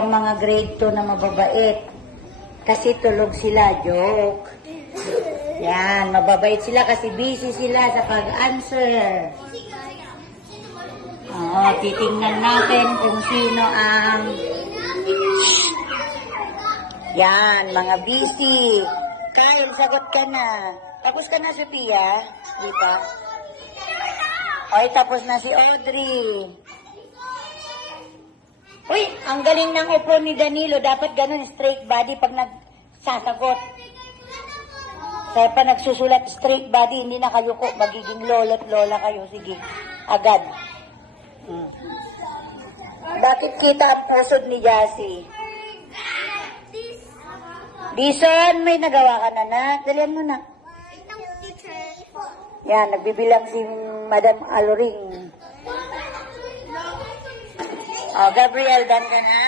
Ang mga grade 2 na mababait. Kasi tulog sila, joke. Yan, mababait sila kasi busy sila sa pag-answer. Oo, titingnan natin kung sino ang... Yan, mga busy. Kyle, sagot ka na. Tapos ka na, Sophia? Di pa? Ay, tapos na si Audrey. Uy, ang galing ng upo ni Danilo. Dapat ganun, straight body pag nagsasagot. Kaya pa nagsusulat straight body, hindi na kayo ko. Magiging lolo't lola kayo. Sige, agad. Bakit kita ang pusod ni Jassy? Dison, may nagawa ka na na. Dalian mo na. Yan, nagbibilang si Madam Aloring. Oh, Gabriel, dan ka na.